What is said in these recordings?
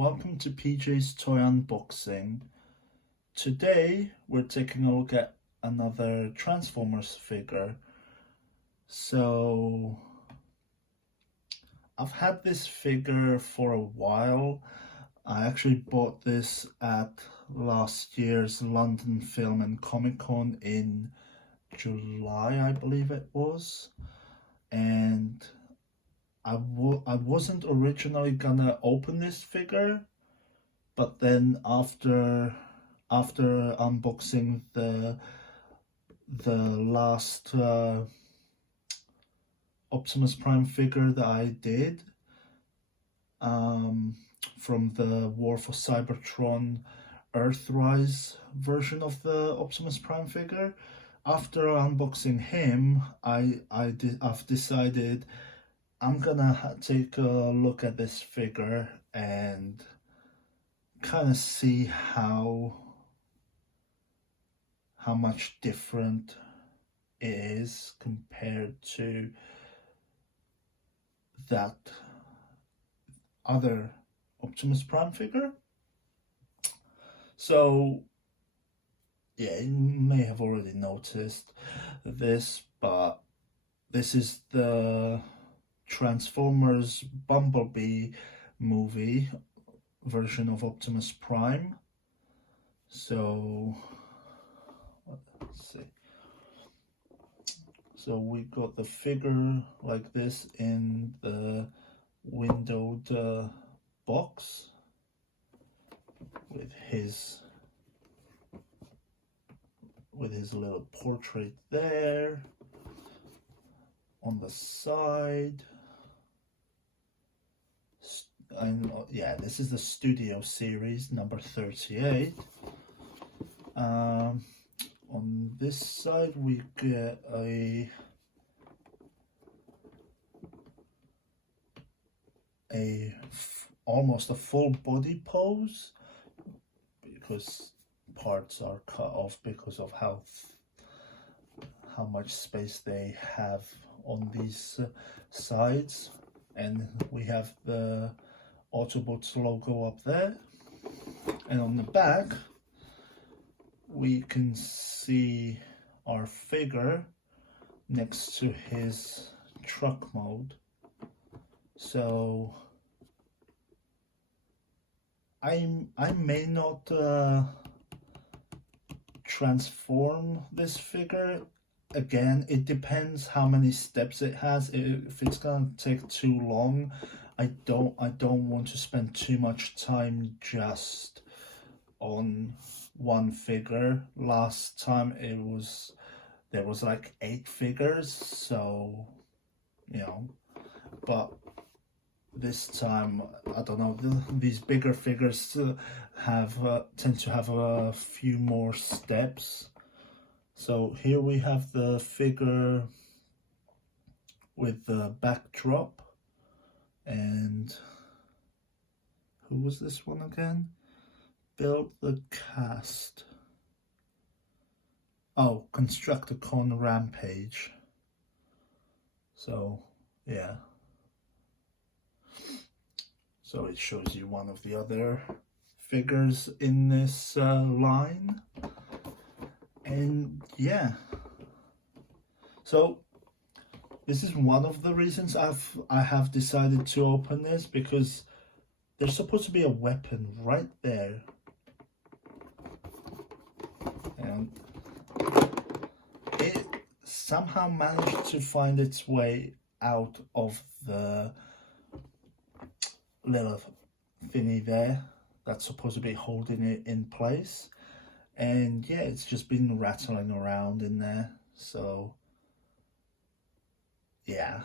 welcome to PJ's Toy Unboxing. Today we're taking a look at another Transformers figure. So I've had this figure for a while. I actually bought this at last year's London Film and Comic Con in July, I believe it was. And I wasn't originally gonna open this figure, but then after unboxing the last Optimus Prime figure that I did from the War for Cybertron Earthrise version of the Optimus Prime figure, after unboxing him, I've decided I'm gonna take a look at this figure and kind of see how much different it is compared to that other Optimus Prime figure. So yeah, you may have already noticed this, but this is the Transformers Bumblebee movie version of Optimus Prime. So let's see. So we got the figure like this in the windowed box with his little portrait there on the side. And yeah, this is the Studio Series number 38. On this side we get almost a full body pose, because parts are cut off because of how much space they have on these sides. And we have the Autobots logo up there, and on the back we can see our figure next to his truck mode. So I may not transform this figure. Again, it depends how many steps it has. If it's gonna take too long, I don't want to spend too much time just on one figure. Last time there was like 8 figures, so you know, but this time I don't know, these bigger figures tend to have a few more steps. So here we have the figure with the backdrop, and who was this one again? Build the cast. Oh, Constructicon Rampage. So yeah. So it shows you one of the other figures in this line. And yeah, so this is one of the reasons I have decided to open this, because there's supposed to be a weapon right there, and it somehow managed to find its way out of the little thingy there that's supposed to be holding it in place. And yeah, it's just been rattling around in there. So yeah,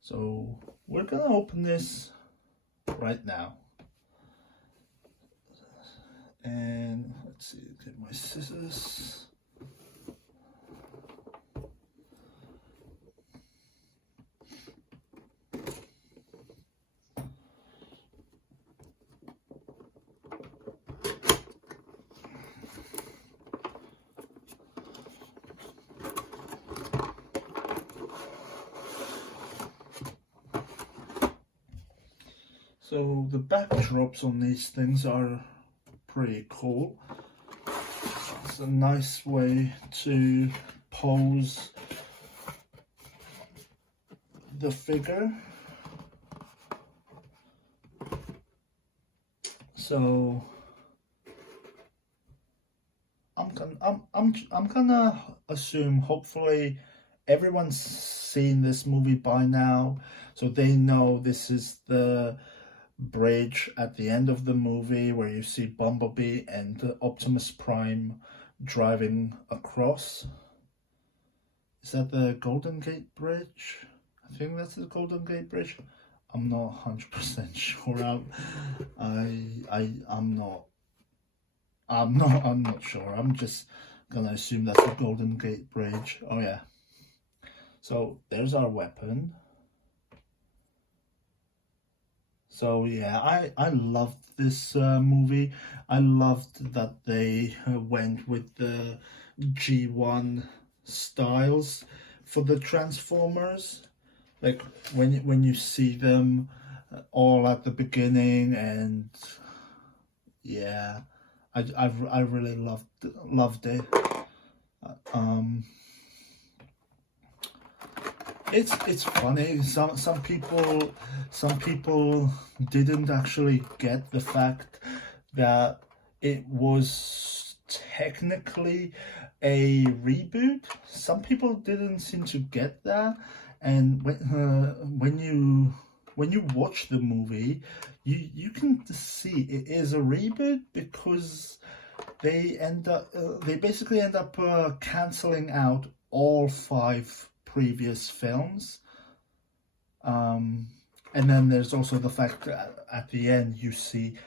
so we're gonna open this right now, and let's see, get my scissors. So the backdrops on these things are pretty cool. It's a nice way to pose the figure. So I'm gonna assume hopefully everyone's seen this movie by now, so they know this is the bridge at the end of the movie where you see Bumblebee and Optimus Prime driving across. Is that the Golden Gate Bridge? I think that's the Golden Gate Bridge. I'm not 100% sure. I'm not sure. I'm just gonna assume that's the Golden Gate Bridge. Oh yeah. So there's our weapon. So yeah, I loved this movie. I loved that they went with the G1 styles for the Transformers. Like when you see them all at the beginning, and yeah, I really loved it. Um, it's funny. Some people didn't actually get the fact that it was technically a reboot. Some people didn't seem to get that, and when you watch the movie, you can see it is a reboot because they basically end up canceling out all 5 previous films. And then there's also the fact that at the end you see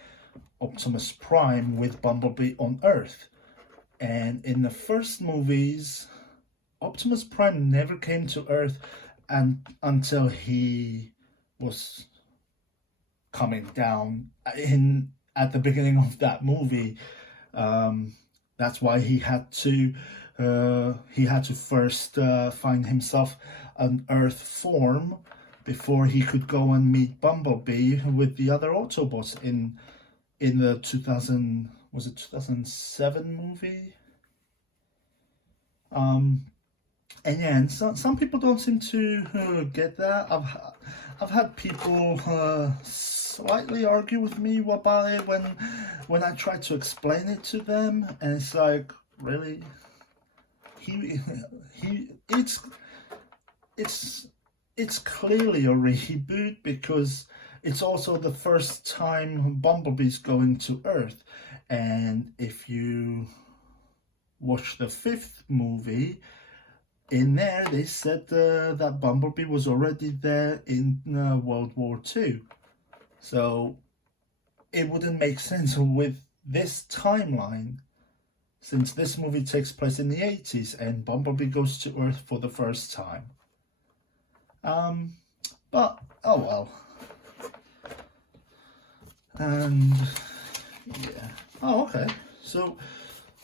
Optimus Prime with Bumblebee on Earth. And in the first movies, Optimus Prime never came to Earth until he was coming down at the beginning of that movie. That's why he had to first find himself an Earth form before he could go and meet Bumblebee with the other Autobots in the 2007 movie. And yeah, and some people don't seem to get that. I've had people slightly argue with me about it when I try to explain it to them, and it's like, really, it's clearly a reboot because it's also the first time Bumblebee's going to Earth, and if you watch the 5th movie, in there they said that Bumblebee was already there in World War II. So it wouldn't make sense with this timeline, since this movie takes place in the 80s and Bumblebee goes to Earth for the first time. But oh well. And yeah. Oh, okay. So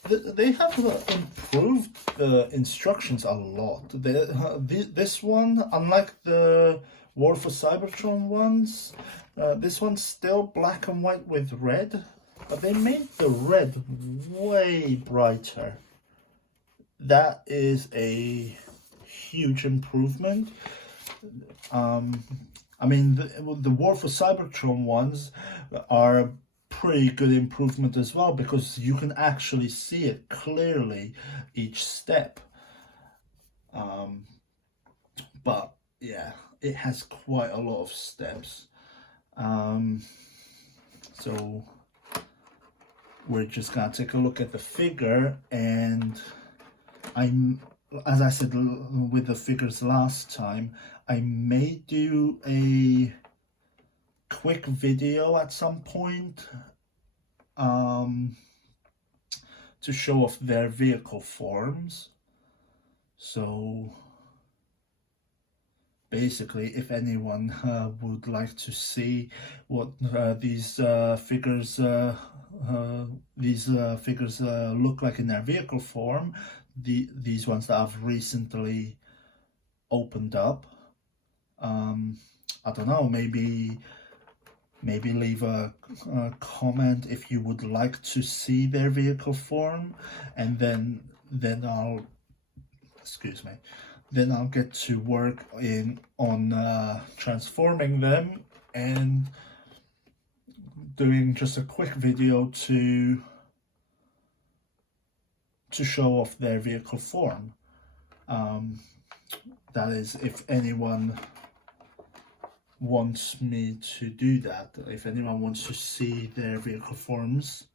they have improved the instructions a lot. This one, unlike the War for Cybertron ones, this one's still black and white with red, but they made the red way brighter. That is a huge improvement. I mean, the War for Cybertron ones are pretty good improvement as well, because you can actually see it clearly each step. But yeah, it has quite a lot of steps. So we're just gonna take a look at the figure, and as I said with the figures last time, I may do a quick video at some point to show off their vehicle forms. So basically, if anyone would like to see what these figures look like in their vehicle form, these ones that I've recently opened up, I don't know, maybe maybe leave a comment if you would like to see their vehicle form, and then I'll then I'll get to work on transforming them and doing just a quick video to show off their vehicle form. That is, if anyone wants me to do that, if anyone wants to see their vehicle forms.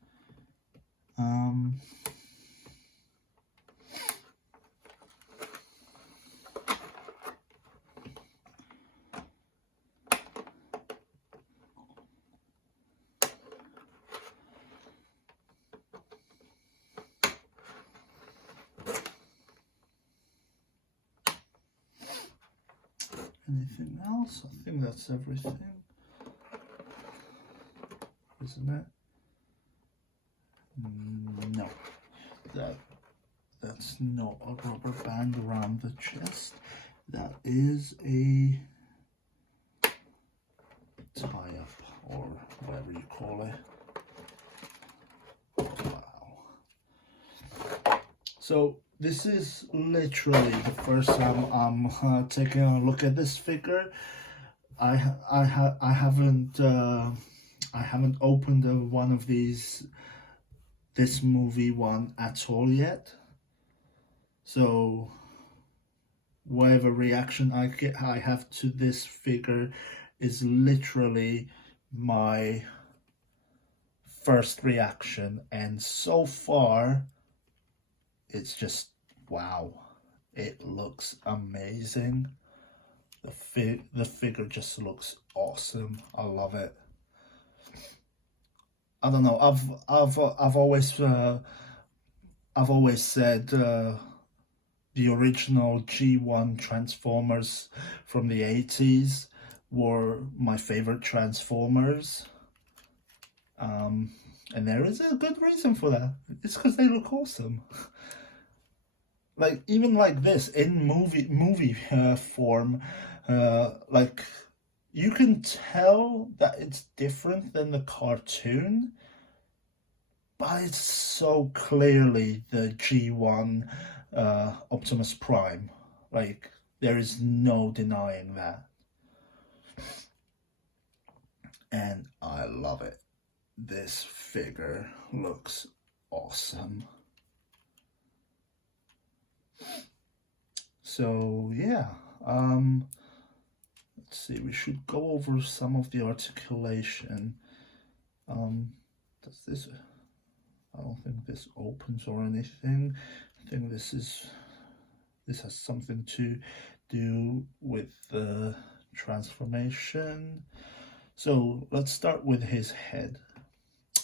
Anything else? I think that's everything, isn't it? No, that's not a rubber band around the chest. That is a tie-up, or whatever you call it. Wow. So this is literally the first time I'm taking a look at this figure. I haven't opened one of these, this movie one at all yet. So whatever reaction I have to this figure is literally my first reaction, and so far it's just wow, it looks amazing. The figure just looks awesome. I love it. I don't know, I've always said the original G1 Transformers from the 80s were my favorite Transformers. And there is a good reason for that. It's because they look awesome. Like, even like this in movie form, like, you can tell that it's different than the cartoon, but it's so clearly the G1 Optimus Prime. Like, there is no denying that. And I love it. This figure looks awesome. So yeah, let's see, we should go over some of the articulation. Does this, I don't think this opens or anything. I think this has something to do with the transformation. So let's start with his head.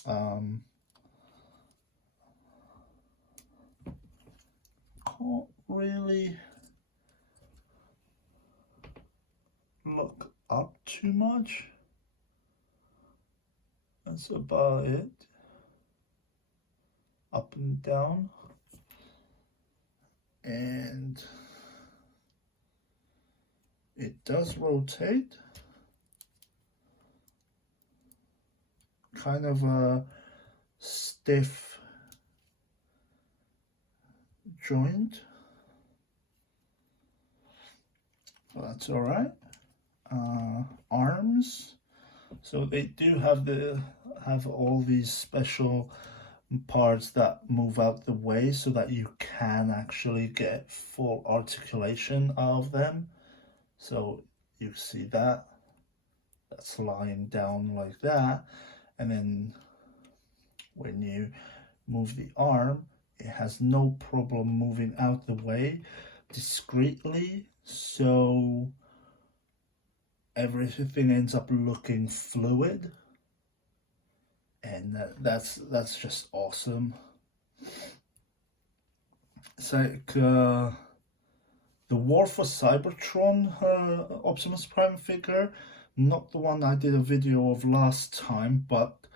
Can't really look up too much. That's about it. Up and down. And it does rotate. Kind of a stiff joint, but that's all right. Arms, so they do have all these special parts that move out the way so that you can actually get full articulation of them. So you see that's lying down like that, and then when you move the arm, it has no problem moving out the way discreetly, so everything ends up looking fluid, and that's just awesome. It's like the War for Cybertron Optimus Prime figure, not the one I did a video of last time, but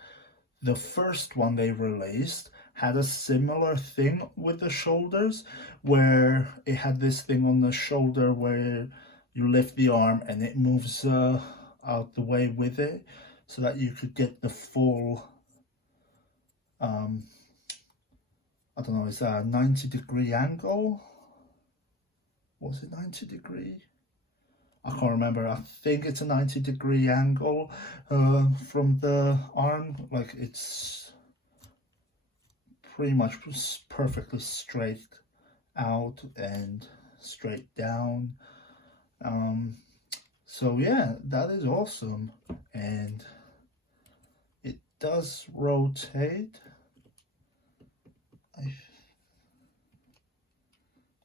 the first one they released had a similar thing with the shoulders, where it had this thing on the shoulder where you lift the arm and it moves out the way with it. so that you could get the full, I don't know, is that a 90-degree angle? Was it 90 degree? I can't remember. I think it's a 90-degree angle from the arm. Like, it's pretty much perfectly straight out and straight down. So yeah, that is awesome. And it does rotate.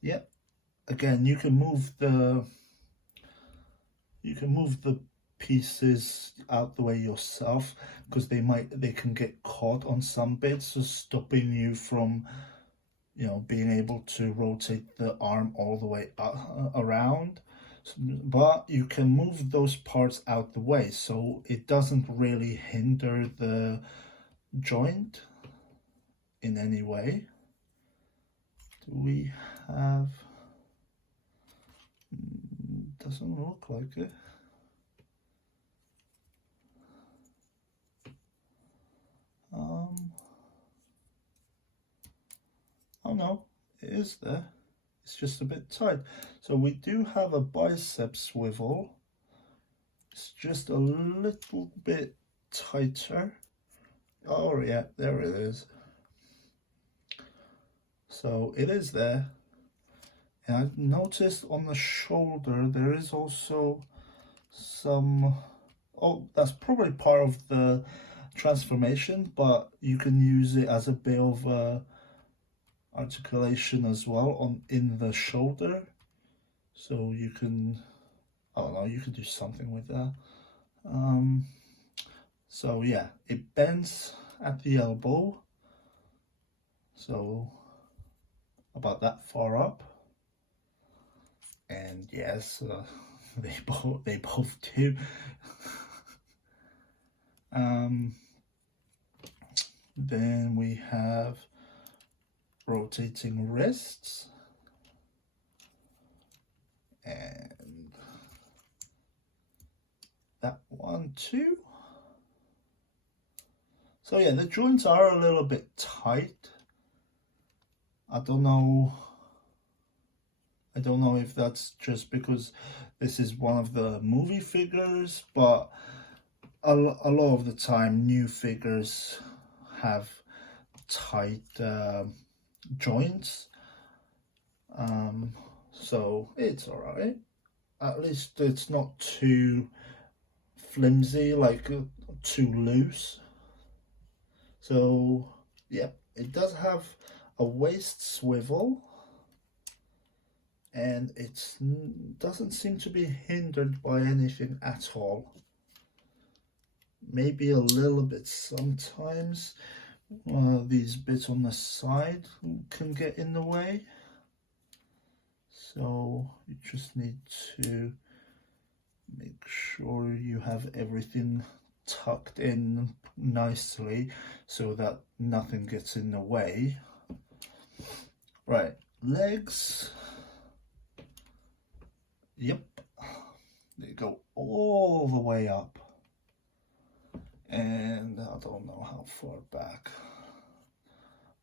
Yep. Again, you can move the pieces out the way yourself, because they can get caught on some bits, so stopping you from, you know, being able to rotate the arm all the way around. But you can move those parts out the way, so it doesn't really hinder the joint in any way. Do we have... Doesn't look like it. Oh no, it is there. It's just a bit tight. So we do have a bicep swivel. It's just a little bit tighter. Oh yeah, there it is. So it is there. And I've noticed on the shoulder there is also some... Oh, that's probably part of the transformation, but you can use it as a bit of articulation as well in the shoulder. So you can, I don't know, you could do something with that. So yeah, it bends at the elbow, so about that far up. And yes, they both do. Then we have rotating wrists, and that one too. So yeah, the joints are a little bit tight. I don't know if that's just because this is one of the movie figures, but a lot of the time new figures have tight joints. So it's alright. At least it's not too flimsy, like too loose. So yeah, it does have a waist swivel, and it doesn't seem to be hindered by anything at all. Maybe a little bit sometimes. These bits on the side can get in the way, so you just need to make sure you have everything tucked in nicely so that nothing gets in the way. Right, legs. Yep, they go all the way up, and I don't know how far back.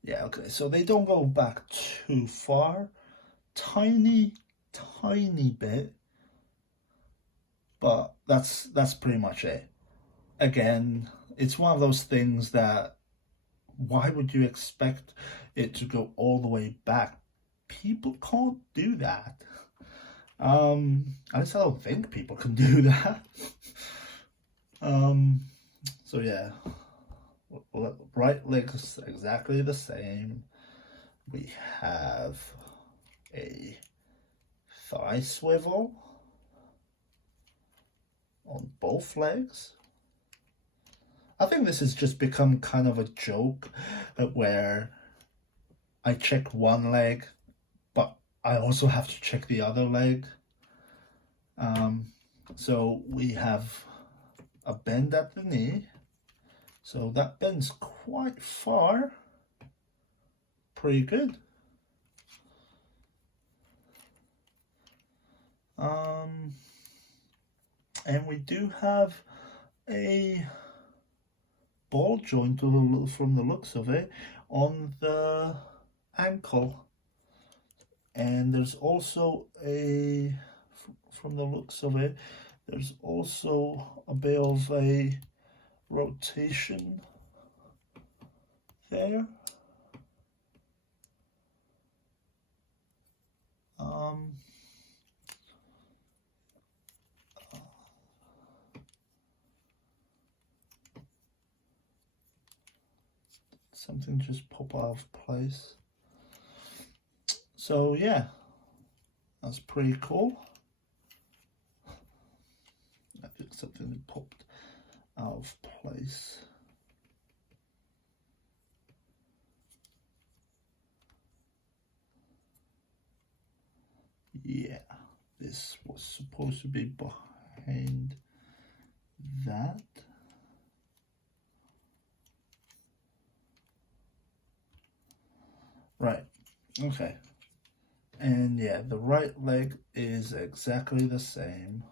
Yeah, okay, so they don't go back too far, tiny bit, but that's pretty much it. Again, it's one of those things that, why would you expect it to go all the way back? People can't do that. At least I don't think people can do that. So yeah, right leg's exactly the same. We have a thigh swivel on both legs. I think this has just become kind of a joke where I check one leg, but I also have to check the other leg. So we have a bend at the knee, so that bends quite far. Pretty good. And we do have a ball joint from the looks of it on the ankle. And there's also from the looks of it, there's also a bit of a rotation there. Something just pop out of place. So yeah, that's pretty cool. I think something popped out of place. Yeah, this was supposed to be behind that. Right, okay. And yeah, the right leg is exactly the same.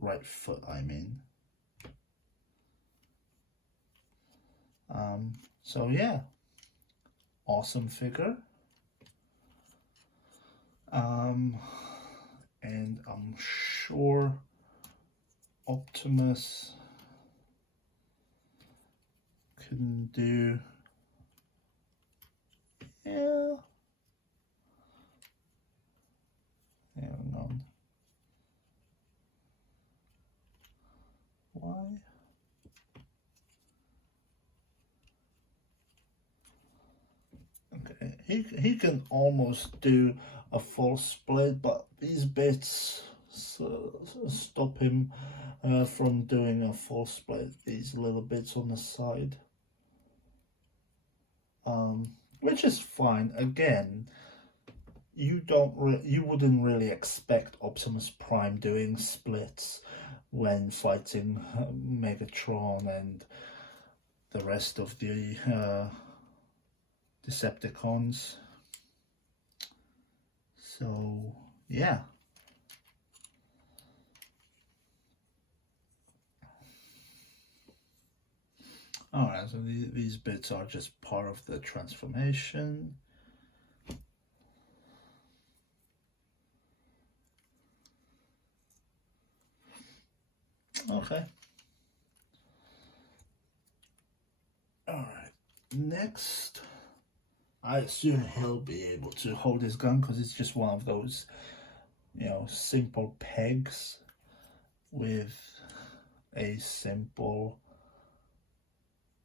Right foot, I mean. So yeah, awesome figure. And I'm sure Optimus can do, yeah, hang on, why? Okay, he can almost do a full split, but these bits stop him from doing a full split, these little bits on the side. Which is fine. Again, you wouldn't really expect Optimus Prime doing splits when fighting Megatron and the rest of the Decepticons. So yeah. Alright, so these bits are just part of the transformation. Okay. Alright, next, I assume he'll be able to hold his gun because it's just one of those, you know, simple pegs with a simple,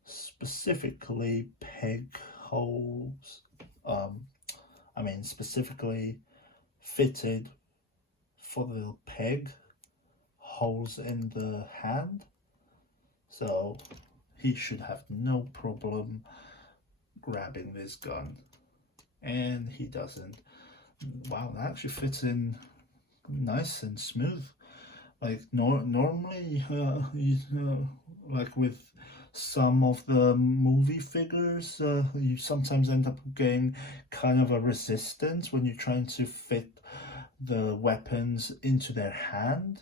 specifically peg holes, I mean specifically fitted for the peg holes in the hand, so he should have no problem grabbing this gun, and he doesn't. Wow, that actually fits in nice and smooth. Like normally, like with some of the movie figures, you sometimes end up getting kind of a resistance when you're trying to fit the weapons into their hand.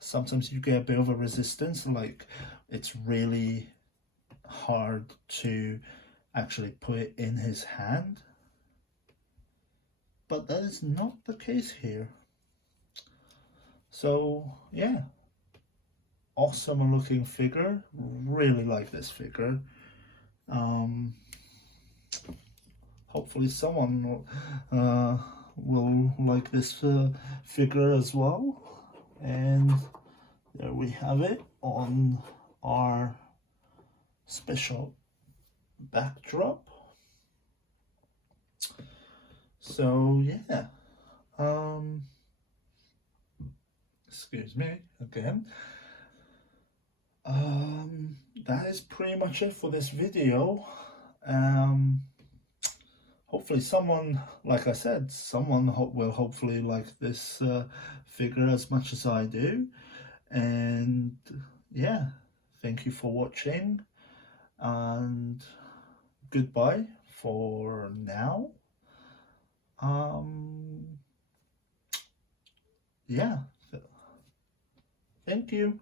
Sometimes you get a bit of a resistance, like it's really hard to actually put it in his hand. But that is not the case here. So yeah, awesome looking figure. Really like this figure. Hopefully someone will like this figure as well. And there we have it on our special backdrop. So yeah, excuse me again. That is pretty much it for this video. Hopefully someone, like I said, someone will hopefully like this figure as much as I do. And yeah, thank you for watching, and goodbye for now. Yeah, thank you.